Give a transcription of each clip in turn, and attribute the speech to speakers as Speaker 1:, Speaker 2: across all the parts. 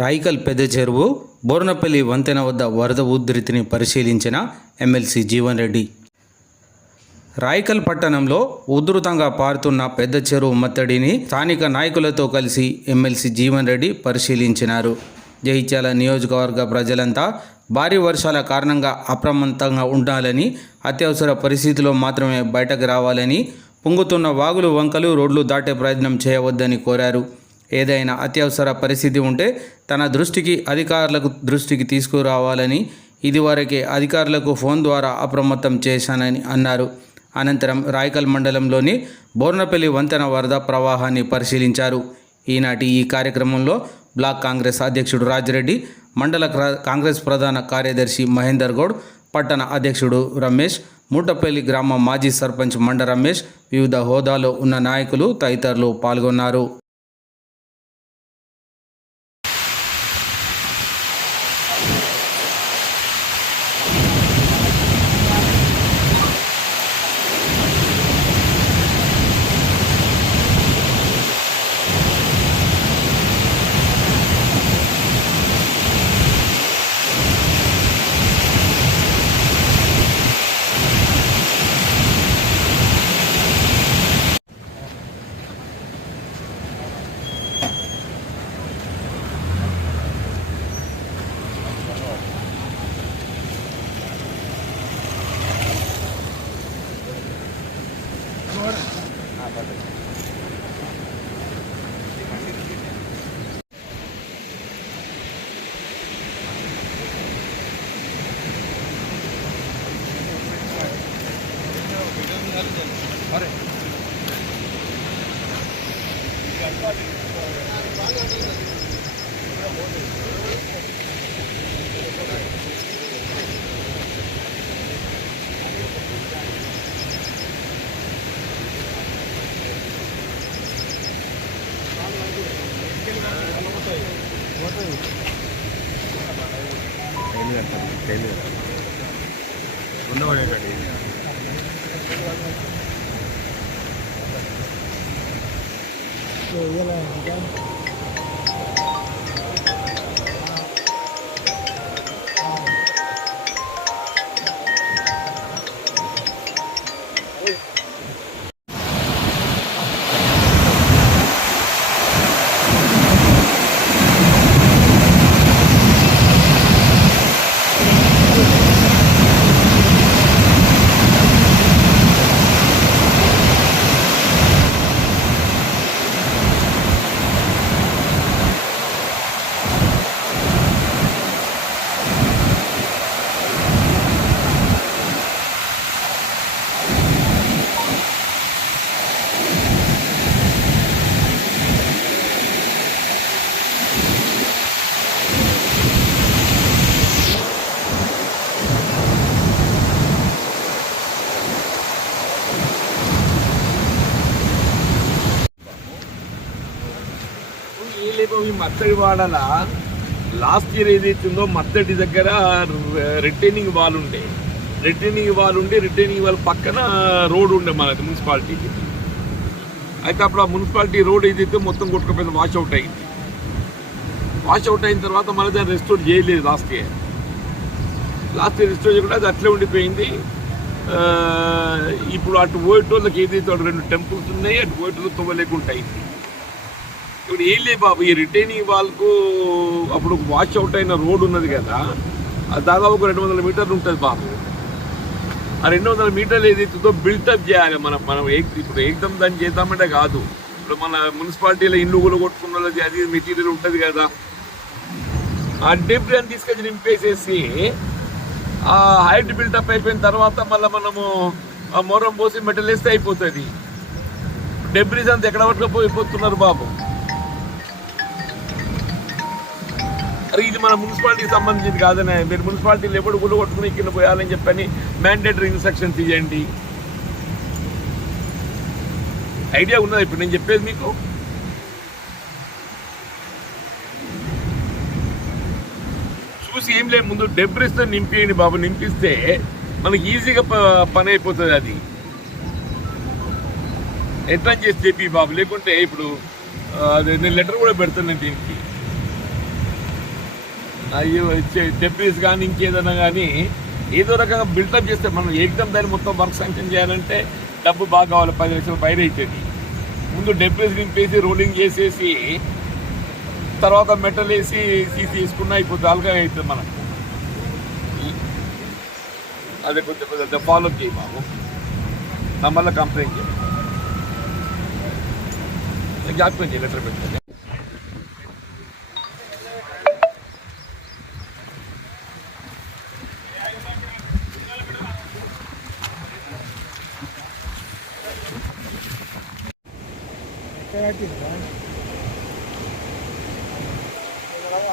Speaker 1: రాయికల్ పెద్ద చెరువు బోర్నపల్లి వంతెన వద్ద వరద ఉధృతిని పరిశీలించిన ఎమ్మెల్సీ జీవన్ రెడ్డి. రాయికల్ పట్టణంలో ఉధృతంగా పారుతున్న పెద్ద చెరువు మత్తడిని స్థానిక నాయకులతో కలిసి ఎమ్మెల్సీ జీవన్ రెడ్డి పరిశీలించినారు. జగిత్యాల నియోజకవర్గ ప్రజలంతా భారీ వర్షాల కారణంగా అప్రమత్తంగా ఉండాలని అత్యవసర పరిస్థితిలో మాత్రమే బయటకు రావాలని పొంగుతున్న వాగులు వంకలు రోడ్లు దాటే ప్రయత్నం చేయవద్దని కోరారు. ఏదైనా అత్యవసర పరిస్థితి ఉంటే తన దృష్టికి అధికారులకు దృష్టికి తీసుకురావాలని ఇదివరకే అధికారులకు ఫోన్ ద్వారా అప్రమత్తం చేశానని అన్నారు. అనంతరం రాయకల్ మండలంలోని బోర్నపల్లి వంతెన వరద ప్రవాహాన్ని పరిశీలించారు. ఈనాటి ఈ కార్యక్రమంలో బ్లాక్ కాంగ్రెస్ అధ్యక్షుడు రాజిరెడ్డి మండల కాంగ్రెస్ ప్రధాన కార్యదర్శి మహేందర్ గౌడ్ పట్టణ అధ్యక్షుడు రమేష్ మూటపల్లి గ్రామ మాజీ సర్పంచ్ మండ రమేష్ వివిధ హోదాలో ఉన్న నాయకులు తదితరులు పాల్గొన్నారు.
Speaker 2: 对越来越干 ఈ మత్తడి వాడల లాస్ట్ ఇయర్ ఏదైతుందో మత్తడి దగ్గర రిటైనింగ్ వాల్ ఉండే. రిటైనింగ్ వాల్ ఉండే రిటైనింగ్ వాల్ పక్కన రోడ్ ఉండే మనది మున్సిపాలిటీకి అయితే అప్పుడు ఆ మున్సిపాలిటీ రోడ్ ఏదైతే మొత్తం కొట్టుకుపోయింది వాష్ అవుట్ అయింది. వాష్ అవుట్ అయిన తర్వాత మళ్ళీ దాన్ని రెస్టోర్ చేయలేదు last year last year restore చేయకుండా అది అట్లే ఉండిపోయింది. ఇప్పుడు అటు పోయేటోళ్ళకి ఏదైతే అటు రెండు టెంపుల్స్ ఉన్నాయి అటు పోయేటోళ్ళు తువ్వలేకుండా అయింది. ఇప్పుడు ఏం లేదు బాబు ఈ రిటైనింగ్ వాళ్ళకు అప్పుడు వాచ్ అవుట్ అయిన రోడ్ ఉన్నది కదా అది దాదాపు ఒక రెండు వందల మీటర్లు ఉంటుంది బాబు. ఆ రెండు వందల మీటర్లు ఏదైతుందో బిల్టప్ చేయాలి మనం మనం ఇప్పుడు ఏకదం దాన్ని చేద్దామంటే కాదు. ఇప్పుడు మన మున్సిపాలిటీలో ఇల్లు కూడా కొట్టుకున్న వాళ్ళది అది మెటీరియల్ ఉంటుంది కదా. ఆ డెబ్రీ అని తీసుకొచ్చి నింపేసేసి ఆ హైట్ బిల్టప్ అయిపోయిన తర్వాత మళ్ళీ మనము ఆ మొరం పోసి మెటల్ వేస్తే అయిపోతుంది. డెబ్రీస్ అంతా ఎక్కడ పట్టుకపోయిపోతున్నారు బాబు? అరే ఇది మన మున్సిపాలిటీకి సంబంధించింది కాదనే. మీరు మున్సిపాలిటీలు ఎప్పుడు గుళ్ళు కొట్టుకుని కింద పోయాలని చెప్పని మ్యాండేటరీ ఇన్స్ట్రక్షన్స్ ఇవ్వండి ఐడియా ఉన్నది ఇప్పుడు? నేను చెప్పేది మీకు? చూసి ఏం లేదు ముందు డెబ్రిస్తో నింపేయండి బాబు. నింపిస్తే మనకి ఈజీగా ప- పని అయిపోతుంది అది. ఎట్లా చేసి చెప్పి బాబు. లేకుంటే ఇప్పుడు అదే నేను లెటర్ కూడా పెడతాను దీనికి. టెప్రీస్ కానీ ఇంకేదైనా కానీ ఏదో రకంగా బిల్డప్ చేస్తే మనం ఏకదం దాన్ని మొత్తం వర్క్ శాంక్షన్ చేయాలంటే డబ్బు బాగా కావాలి పది లక్షలు పైన అవుతుంది ముందు డెప్రీస్ నింపేసి రోలింగ్ చేసేసి తర్వాత మెటల్ వేసి తీసి తీసుకున్నా ఇప్పుడు అలగా అవుతుంది మనకు. అదే కొంచెం కొంచెం ఫాలో చేయి బాబు. నా మళ్ళీ కంప్లైంట్ చేయి. జ్ఞాపకం చేయి లెటర్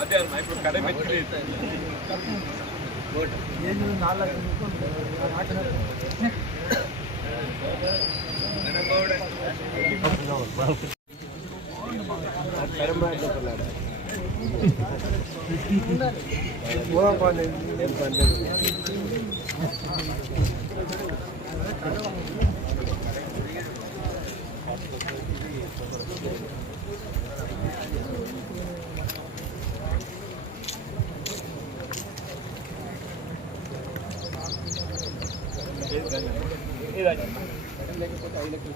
Speaker 2: అదే అన్న ఇప్పుడు కడ మెత్తలేదు ఇక్కడ దాకా ఇటు దాకా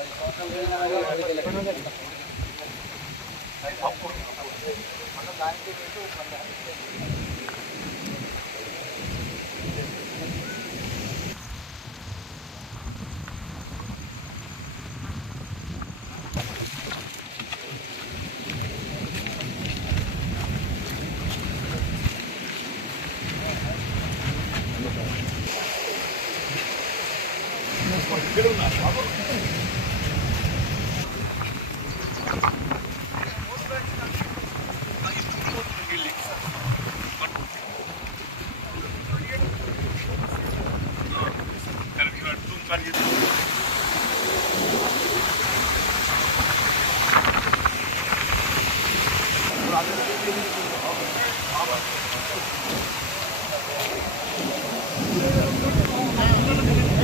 Speaker 2: వాళ్ళు దానికి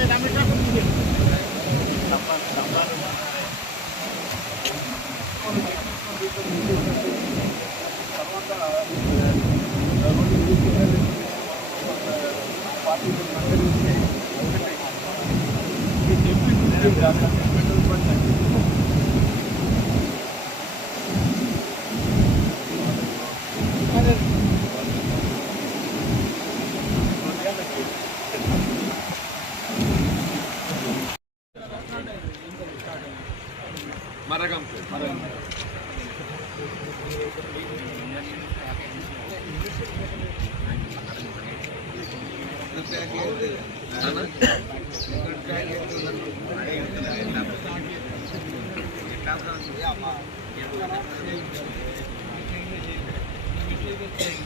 Speaker 2: చెప్పేది
Speaker 3: దీనికి ఇంతకుముందు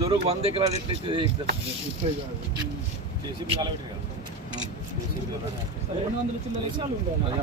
Speaker 2: దొరకు వంద ఎకరాలు ఎట్లయితే
Speaker 4: రెండు వందల చిల్లర ఎకరాలు ఉండాలి.